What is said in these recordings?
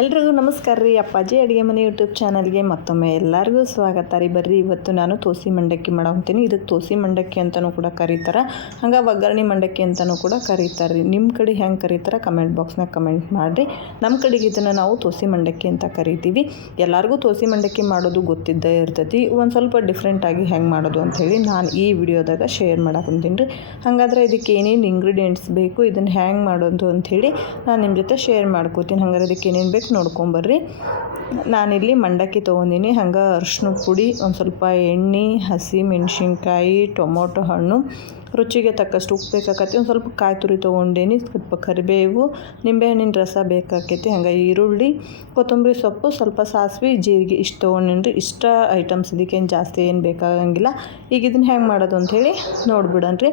ಎಲ್ರಿಗೂ ನಮಸ್ಕಾರ ರೀ. ಅಪ್ಪಾಜಿ ಅಡುಗೆ ಮನೆ ಯೂಟ್ಯೂಬ್ ಚಾನಲ್ಗೆ ಮತ್ತೊಮ್ಮೆ ಎಲ್ಲರಿಗೂ ಸ್ವಾಗತ ರೀ. ಬರ್ರಿ, ಇವತ್ತು ನಾನು ತೋಸಿ ಮಂಡಕ್ಕಿ ಮಾಡಾಕೊಂತೀನಿ ಇದಕ್ಕೆ ತೋಸಿ ಮಂಡಕ್ಕಿ ಅಂತಲೂ ಕೂಡ ಕರೀತಾರೆ. ಹಂಗೆ ಒಗ್ಗರಣೆ ಮಂಡಕ್ಕಿ ಅಂತಲೂ ಕೂಡ ಕರೀತಾರೆ ರೀ. ನಿಮ್ಮ ಕಡೆ ಹೆಂಗೆ ಕರೀತಾರೆ ಕಮೆಂಟ್ ಬಾಕ್ಸ್ನಾಗ ಕಮೆಂಟ್ ಮಾಡಿರಿ. ನಮ್ಮ ಕಡೆಗೆ ಇದನ್ನು ನಾವು ತೋಸಿ ಮಂಡಕ್ಕಿ ಅಂತ ಕರಿತೀವಿ. ಎಲ್ಲರಿಗೂ ತೋಸಿ ಮಂಡಕ್ಕಿ ಮಾಡೋದು ಗೊತ್ತಿದ್ದೇ ಇರ್ತೈತಿ. ಒಂದು ಸ್ವಲ್ಪ ಡಿಫ್ರೆಂಟಾಗಿ ಹೆಂಗೆ ಮಾಡೋದು ಅಂಥೇಳಿ ನಾನು ಈ ವಿಡಿಯೋದಾಗ ಶೇರ್ ಮಾಡಾಕೊಂತೀನಿ ರೀ. ಹಾಗಾದ್ರೆ ಇದಕ್ಕೆ ಏನೇನು ಇಂಗ್ರೀಡಿಯೆಂಟ್ಸ್ ಬೇಕು, ಇದನ್ನು ಹ್ಯಾಂಗೆ ಮಾಡೋದು ಅಂಥೇಳಿ ನಾನು ನಿಮ್ಮ ಜೊತೆ ಶೇರ್ ಮಾಡ್ಕೋತೀನಿ. ಹಂಗಾರೆ ಇದಕ್ಕೆ ಏನೇನು ಬೇಕು ನೋಡ್ಕೊಂಬರ್ರಿ ನಾನಿಲ್ಲಿ ಮಂಡಕ್ಕಿ ತೊಗೊಂಡಿನಿ. ಹಂಗೆ ಅರ್ಶಿನ ಪುಡಿ ಒಂದು ಸ್ವಲ್ಪ ಎಣ್ಣೆ ಹಸಿ ಮೆಣಸಿನ್ಕಾಯಿ ಟೊಮೊಟೊ ಹಣ್ಣು ರುಚಿಗೆ ತಕ್ಕಷ್ಟು ಉಪ್ಪು ಬೇಕಾಕತಿ ಒಂದು ಸ್ವಲ್ಪ ಕಾಯಿ ತುರಿ ತೊಗೊಂಡೇನಿ, ಸ್ವಲ್ಪ ಕರಿಬೇವು, ನಿಂಬೆಹಣ್ಣಿನ ರಸ ಬೇಕಾಕೈತಿ ಹಂಗೆ ಈರುಳ್ಳಿ, ಕೊತ್ತಂಬರಿ ಸೊಪ್ಪು, ಸ್ವಲ್ಪ ಸಾಸಿವೆ, ಜೀರಿಗೆ ಇಷ್ಟು ತೊಗೊಂಡೇನಿ ಇಷ್ಟ ಐಟಮ್ಸ್ ಇದಕ್ಕೇನು ಜಾಸ್ತಿ ಏನು ಬೇಕಾಗಂಗಿಲ್ಲ. ಈಗ ಇದನ್ನ ಹೆಂಗೆ ಮಾಡೋದು ಅಂಥೇಳಿ ನೋಡ್ಬಿಡನ್ರಿ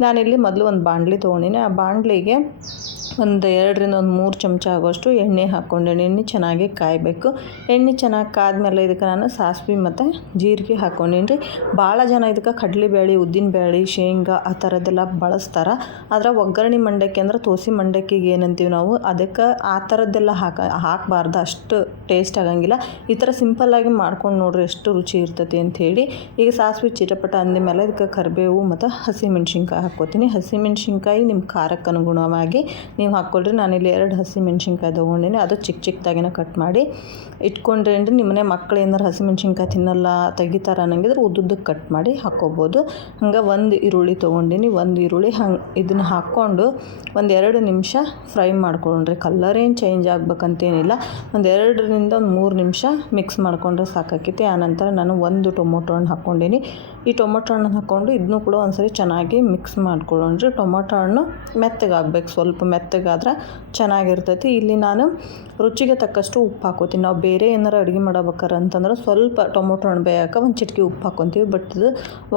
ನಾನಿಲ್ಲಿ ಮೊದಲು ಒಂದು ಬಾಣಲಿ ತೊಗೊಂಡಿನಿ. ಆ ಬಾಣಲಿಗೆ ಒಂದು ಎರಡರಿಂದ ಒಂದು ಮೂರು ಚಮಚ ಆಗೋಷ್ಟು ಎಣ್ಣೆ ಹಾಕ್ಕೊಂಡೇನಿ ಎಣ್ಣೆ ಚೆನ್ನಾಗಿ ಕಾಯಬೇಕು. ಎಣ್ಣೆ ಚೆನ್ನಾಗಿ ಕಾದ್ಮೇಲೆ ಇದಕ್ಕೆ ನಾನು ಸಾಸಿವೆ ಮತ್ತು ಜೀರಿಗೆ ಹಾಕ್ಕೊಂಡೇನಿ ರೀ ಭಾಳ ಜನ ಇದಕ್ಕೆ ಕಡಲೆಬೇಳೆ ಉದ್ದಿನಬೇಳೆ ಶೇಂಗಾ ಆ ಥರದ್ದೆಲ್ಲ ಬಳಸ್ತಾರೆ. ಆದ್ರೆ ಒಗ್ಗರಣೆ ಮಂಡಕ್ಕಿ ಅಂದ್ರೆ ತೋಸಿ ಮಂಡಕ್ಕಿಗೆ ಏನಂತೀವಿ ನಾವು, ಅದಕ್ಕೆ ಆ ಥರದ್ದೆಲ್ಲ ಹಾಕ, ಹಾಕಬಾರ್ದು, ಅಷ್ಟು ಟೇಸ್ಟ್ ಆಗಂಗಿಲ್ಲ. ಈ ಥರ ಸಿಂಪಲ್ಲಾಗಿ ಮಾಡ್ಕೊಂಡು ನೋಡ್ರಿ ಎಷ್ಟು ರುಚಿ ಇರ್ತೈತಿ ಅಂಥೇಳಿ ಈಗ ಸಾಸಿವೆ ಚಿಟಪಟ ಅಂದಮೇಲೆ ಇದಕ್ಕೆ ಕರಿಬೇವು ಮತ್ತು ಹಸಿಮೆಣ್ಸಿನ್ಕಾಯಿ ಹಾಕ್ಕೋತೀನಿ ಹಸಿಮೆಣ್ಸಿನ್ಕಾಯಿ ನಿಮ್ಮ ಖಾರಕ್ಕೆ ಅನುಗುಣವಾಗಿ ನೀವು ಹಾಕ್ಕೊಳ್ರಿ ನಾನಿಲ್ಲಿ ಎರಡು ಹಸಿ ಮೆಣ್ಸಿನ್ಕಾಯಿ ತೊಗೊಂಡಿನಿ. ಅದು ಚಿಕ್ಕ ಚಿಕ್ಕದಾಗಿನ ಕಟ್ ಮಾಡಿ ಇಟ್ಕೊಂಡ್ರೆ ಅಂದ್ರೆ ನಿಮ್ಮನೆ ಮಕ್ಕಳು ಏನಾರು ಹಸಿ ಮೆಣ್ಸಿನ್ಕಾಯಿ ತಿನ್ನಲ್ಲ, ತೆಗಿತಾರ ಅನ್ನಂಗಿದ್ರೆ ಉದ್ದುದ್ದಕ್ಕೆ ಕಟ್ ಮಾಡಿ ಹಾಕ್ಕೋಬೋದು ಹಂಗೆ ಒಂದು ಈರುಳ್ಳಿ ತೊಗೊಂಡಿನಿ, ಒಂದು ಈರುಳ್ಳಿ ಹಂಗೆ ಇದನ್ನು ಹಾಕ್ಕೊಂಡು ಒಂದು ಎರಡು ನಿಮಿಷ ಫ್ರೈ ಮಾಡ್ಕೊಂಡ್ರೆ ಕಲರ್ ಏನು ಚೇಂಜ್ ಆಗ್ಬೇಕಂತೇನಿಲ್ಲ. ಒಂದು ಎರಡರಿಂದ ಒಂದು ಮೂರು ನಿಮಿಷ ಮಿಕ್ಸ್ ಮಾಡ್ಕೊಂಡ್ರೆ ಸಾಕಾಕೈತಿ. ಆನಂತರ ನಾನು ಒಂದು ಟೊಮೊಟೊ ಹಣ್ಣು ಹಾಕ್ಕೊಂಡಿನಿ. ಈ ಟೊಮೊಟೊ ಹಣ್ಣು ಹಾಕ್ಕೊಂಡು ಇದನ್ನು ಕೂಡ ಒಂದ್ಸರಿ ಚೆನ್ನಾಗಿ ಮಿಕ್ಸ್ ಮಾಡ್ಕೊಳ್ಳೋಣ್ರಿ ಟೊಮೊಟೊ ಹಣ್ಣು ಮೆತ್ತಗಾಗಬೇಕು. ಸ್ವಲ್ಪ ಮೆತ್ತಗಾದ್ರೆ ಚೆನ್ನಾಗಿರ್ತೈತಿ. ಇಲ್ಲಿ ನಾನು ರುಚಿಗೆ ತಕ್ಕಷ್ಟು ಉಪ್ಪು ಹಾಕೋತೀನಿ. ನಾವು ಬೇರೆ ಏನಾರು ಅಡುಗೆ ಮಾಡಬೇಕಾರೆ ಅಂತಂದ್ರೆ ಸ್ವಲ್ಪ ಟೊಮೊಟೊ ಹಣ್ಣು ಬೇಯಕ್ಕೆ ಒಂದು ಚಿಟಿಕೆ ಉಪ್ಪು ಹಾಕ್ಕೊತೀವಿ ಬಟ್ ಇದು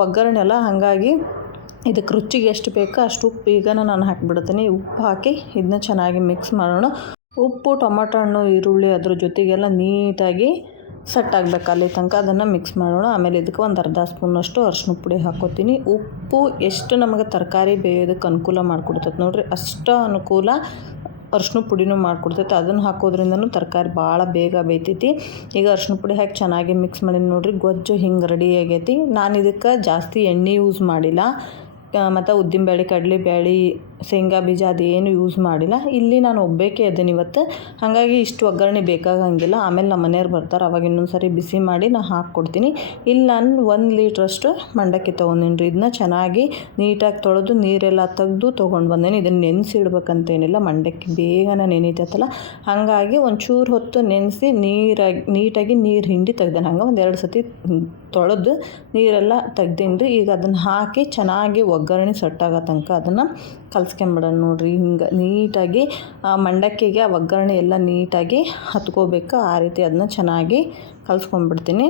ಒಗ್ಗರಣೆ ಎಲ್ಲ ಹಾಗಾಗಿ ಇದಕ್ಕೆ ರುಚಿಗೆ ಎಷ್ಟು ಬೇಕೋ ಅಷ್ಟು ಉಪ್ಪು ಈಗ ನಾನು ಹಾಕಿಬಿಡ್ತೀನಿ. ಉಪ್ಪು ಹಾಕಿ ಇದನ್ನ ಚೆನ್ನಾಗಿ ಮಿಕ್ಸ್ ಮಾಡೋಣ. ಉಪ್ಪು, ಟೊಮೊಟೊ ಹಣ್ಣು, ಈರುಳ್ಳಿ ಅದ್ರ ಜೊತೆಗೆಲ್ಲ ನೀಟಾಗಿ ಸೆಟ್ ಆಗಬೇಕು ಅಲ್ಲಿ ತನಕ. ಅದನ್ನು ಮಿಕ್ಸ್ ಮಾಡೋಣ. ಆಮೇಲೆ ಇದಕ್ಕೆ ಒಂದು ಅರ್ಧ ಸ್ಪೂನಷ್ಟು ಅರ್ಶಿನ ಪುಡಿ ಹಾಕೋತೀನಿ ಉಪ್ಪು ಎಷ್ಟು ನಮಗೆ ತರಕಾರಿ ಬೇಯೋದಕ್ಕೆ ಅನುಕೂಲ ಮಾಡಿಕೊಡ್ತೈತೆ ನೋಡಿರಿ. ಅಷ್ಟು ಅನುಕೂಲ ಅರ್ಶಿನ ಪುಡಿನೂ ಮಾಡಿಕೊಡ್ತೈತೆ. ಅದನ್ನು ಹಾಕೋದ್ರಿಂದನೂ ತರಕಾರಿ ಭಾಳ ಬೇಗ ಬೇಯ್ತೈತಿ. ಈಗ ಅರ್ಶಿನ ಪುಡಿ ಹಾಕಿ ಚೆನ್ನಾಗಿ ಮಿಕ್ಸ್ ಮಾಡಿ ನೋಡಿರಿ. ಗೊಜ್ಜು ಹಿಂಗೆ ರೆಡಿ ಆಗೈತಿ. ನಾನು ಇದಕ್ಕೆ ಜಾಸ್ತಿ ಎಣ್ಣೆ ಯೂಸ್ ಮಾಡಿಲ್ಲ. ಮತ್ತು ಉದ್ದಿನಬೇಳೆ ಕಡಲೆಬೇಳೆ ಶೇಂಗಾ ಬೀಜ ಅದೇನು ಯೂಸ್ ಮಾಡಿಲ್ಲ. ಇಲ್ಲಿ ನಾನು ಒಬ್ಬೇಕೆ ಇದ್ದೇನೆ ಇವತ್ತು. ಹಾಗಾಗಿ ಇಷ್ಟು ಒಗ್ಗರಣೆ ಬೇಕಾಗಂಗಿಲ್ಲ. ಆಮೇಲೆ ನಮ್ಮ ಮನೆಯವ್ರು ಬರ್ತಾರೆ. ಅವಾಗ ಇನ್ನೊಂದು ಸಾರಿ ಬಿಸಿ ಮಾಡಿ ನಾನು ಹಾಕ್ಕೊಡ್ತೀನಿ ಇಲ್ಲಿ ನಾನು ಒಂದು ಲೀಟ್ರಷ್ಟು ಮಂಡಕ್ಕಿ ತೊಗೊಂಡಿನಿ ರೀ ಇದನ್ನ ಚೆನ್ನಾಗಿ ನೀಟಾಗಿ ತೊಳೆದು ನೀರೆಲ್ಲ ತೆಗೆದು ತೊಗೊಂಡು ಬಂದೇನೆ. ಇದನ್ನು ನೆನೆಸಿಡ್ಬೇಕಂತೇನಿಲ್ಲ. ಮಂಡಕ್ಕಿ ಬೇಗನೆ ನೆನೀತೈತಲ್ಲ. ಹಾಗಾಗಿ ಒಂಚೂರು ಹೊತ್ತು ನೆನೆಸಿ ನೀರಾಗಿ, ನೀಟಾಗಿ ನೀರು ಹಿಂಡಿ ತೆಗ್ದೇನೆ. ಹಂಗೆ ಒಂದು ಎರಡು ಸತಿ ತೊಳೆದು ನೀರೆಲ್ಲ ತೆಗ್ದೀನಿ ಈಗ ಅದನ್ನು ಹಾಕಿ ಚೆನ್ನಾಗಿ ಒಗ್ಗರಣೆ ಸೆಟ್ಟಾಗೋ ತನಕ ಅದನ್ನು ಕಲ್ಸ್ಕೊಂಬಿಡೋಣ ನೋಡಿರಿ. ಹಿಂಗೆ ನೀಟಾಗಿ, ಆ ಮಂಡಕ್ಕಿಗೆ ಆ ಒಗ್ಗರಣೆ ಎಲ್ಲ ನೀಟಾಗಿ ಹತ್ಕೋಬೇಕು. ಆ ರೀತಿ ಅದನ್ನ ಚೆನ್ನಾಗಿ ಕಲ್ಸ್ಕೊಂಡ್ಬಿಡ್ತೀನಿ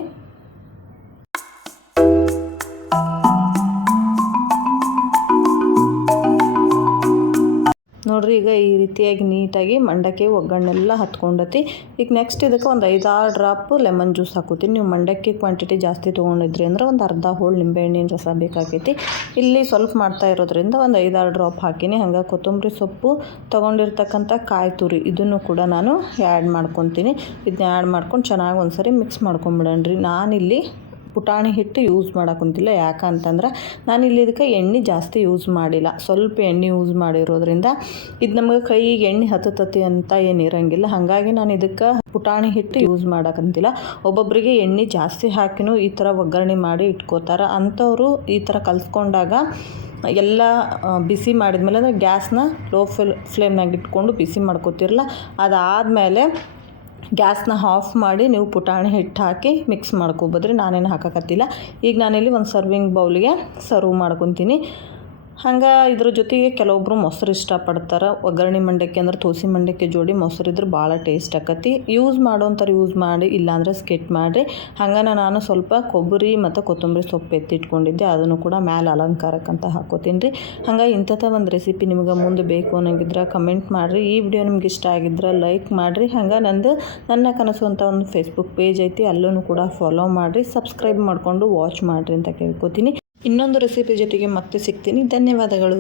ನೋಡಿರಿ ಈಗ ಈ ರೀತಿಯಾಗಿ ನೀಟಾಗಿ ಮಂಡಕ್ಕಿ ಒಗ್ಗರಣೆಲ್ಲ ಹತ್ಕೊಂಡತಿ. ಈಗ ನೆಕ್ಸ್ಟ್ ಇದಕ್ಕೆ ಒಂದು ಐದಾರು ಡ್ರಾಪ್ ಲೆಮನ್ ಜ್ಯೂಸ್ ಹಾಕೋತೀನಿ ನೀವು ಮಂಡಕ್ಕಿ ಕ್ವಾಂಟಿಟಿ ಜಾಸ್ತಿ ತೊಗೊಂಡಿದ್ರಿ ಅಂದ್ರೆ ಒಂದು ಅರ್ಧ ಹೋಳು ನಿಂಬೆಹಣ್ಣಿನ ರಸ ಬೇಕಾಗೈತಿ ಇಲ್ಲಿ ಸ್ವಲ್ಪ ಮಾಡ್ತಾ ಇರೋದ್ರಿಂದ ಒಂದು ಐದಾರು ಡ್ರಾಪ್ ಹಾಕಿನಿ. ಹಂಗೆ ಕೊತ್ತಂಬರಿ ಸೊಪ್ಪು ತೊಗೊಂಡಿರ್ತಕ್ಕಂಥ ಕಾಯಿ ತುರಿ ಇದನ್ನು ಕೂಡ ನಾನು ಆ್ಯಡ್ ಮಾಡ್ಕೊತೀನಿ. ಇದನ್ನ ಆ್ಯಡ್ ಮಾಡ್ಕೊಂಡು ಚೆನ್ನಾಗಿ ಒಂದು ಸರಿ ಮಿಕ್ಸ್ ಮಾಡ್ಕೊಂಬಿಡಣ್ರಿ. ನಾನಿಲ್ಲಿ ಪುಟಾಣಿ ಹಿಟ್ಟು ಯೂಸ್ ಮಾಡೋಕ್ಕಂತಿಲ್ಲ ಯಾಕಂತಂದ್ರೆ ನಾನು ಇಲ್ಲಿ ಇದಕ್ಕೆ ಎಣ್ಣೆ ಜಾಸ್ತಿ ಯೂಸ್ ಮಾಡಿಲ್ಲ. ಸ್ವಲ್ಪ ಎಣ್ಣೆ ಯೂಸ್ ಮಾಡಿರೋದ್ರಿಂದ ಇದು ನಮಗೆ ಕೈಗೆ ಎಣ್ಣೆ ಹತ್ತತತಿ ಅಂತ ಏನು ಇರೋಂಗಿಲ್ಲ. ಹಾಗಾಗಿ ನಾನು ಇದಕ್ಕೆ ಪುಟಾಣಿ ಹಿಟ್ಟು ಯೂಸ್ ಮಾಡೋಕ್ಕಂತಿಲ್ಲ ಒಬ್ಬೊಬ್ಬರಿಗೆ ಎಣ್ಣೆ ಜಾಸ್ತಿ ಹಾಕಿನೂ ಈ ಥರ ಒಗ್ಗರಣೆ ಮಾಡಿ ಇಟ್ಕೋತಾರೆ. ಅಂಥವರು ಈ ಥರ ಕಲ್ಸ್ಕೊಂಡಾಗ ಎಲ್ಲ ಬಿಸಿ ಮಾಡಿದ್ಮೇಲೆ ಅಂದರೆ ಗ್ಯಾಸ್ನ ಲೋ ಫ್ಲೇಮ್ ಫ್ಲೇಮ್ನಾಗ ಇಟ್ಕೊಂಡು ಬಿಸಿ ಮಾಡ್ಕೋತಿರಲ್ಲ. ಅದಾದಮೇಲೆ ಗ್ಯಾಸ್ನ ಆಫ್ ಮಾಡಿ ನೀವು ಪುಟಾಣಿ ಹಿಟ್ಟು ಹಾಕಿ ಮಿಕ್ಸ್ ಮಾಡ್ಕೊಬೋದ್ರಿ ನಾನೇನು ಹಾಕಕತ್ತಿಲ್ಲ. ಈಗ ನಾನಿಲ್ಲಿ ಒಂದು ಸರ್ವಿಂಗ್ ಬೌಲಿಗೆ ಸರ್ವ್ ಮಾಡ್ಕೊತೀನಿ. ಹಂಗೆ ಇದ್ರ ಜೊತೆಗೆ ಕೆಲವೊಬ್ಬರು ಮೊಸರು ಇಷ್ಟಪಡ್ತಾರೆ. ಒಗ್ಗರಣೆ ಮಂಡಕ್ಕಿ ಅಂದ್ರೆ ತೋಸಿ ಮಂಡಕ್ಕಿ ಜೋಡಿ ಮೊಸರು ಇದ್ರೆ ಭಾಳ ಟೇಸ್ಟ್ ಆಕತಿ. ಯೂಸ್ ಮಾಡೋಂಥವ್ರು ಯೂಸ್ ಮಾಡಿ, ಇಲ್ಲಾಂದ್ರೆ ಸ್ಕಿಟ್ ಮಾಡಿರಿ. ಹಂಗನ ನಾನು ಸ್ವಲ್ಪ ಕೊಬ್ಬರಿ ಮತ್ತು ಕೊತ್ತಂಬರಿ ಸೊಪ್ಪು ಎತ್ತಿಟ್ಕೊಂಡಿದ್ದೆ. ಅದನ್ನು ಕೂಡ ಮ್ಯಾಲೆ ಅಲಂಕಾರಕ್ಕಂತ ಹಾಕೋತೀನಿ ರೀ ಹಂಗೆ ಇಂಥದ್ದು ಒಂದು ರೆಸಿಪಿ ನಿಮ್ಗೆ ಮುಂದೆ ಬೇಕು ಅನ್ನೋಂಗಿದ್ರೆ ಕಮೆಂಟ್ ಮಾಡಿರಿ. ಈ ವಿಡಿಯೋ ನಿಮ್ಗೆ ಇಷ್ಟ ಆಗಿದ್ರೆ ಲೈಕ್ ಮಾಡಿರಿ. ಹಂಗೆ ನಂದು, ನನ್ನ ಕನಸು ಅಂತ ಒಂದು ಫೇಸ್ಬುಕ್ ಪೇಜ್ ಐತಿ. ಅಲ್ಲೂ ಕೂಡ ಫಾಲೋ ಮಾಡಿರಿ. ಸಬ್ಸ್ಕ್ರೈಬ್ ಮಾಡಿಕೊಂಡು ವಾಚ್ ಮಾಡಿರಿ ಅಂತ ಕೇಳ್ಕೊತೀನಿ. ಇನ್ನೊಂದು ರೆಸಿಪಿ ಜೊತೆಗೆ ಮತ್ತೆ ಸಿಗ್ತೀನಿ. ಧನ್ಯವಾದಗಳು.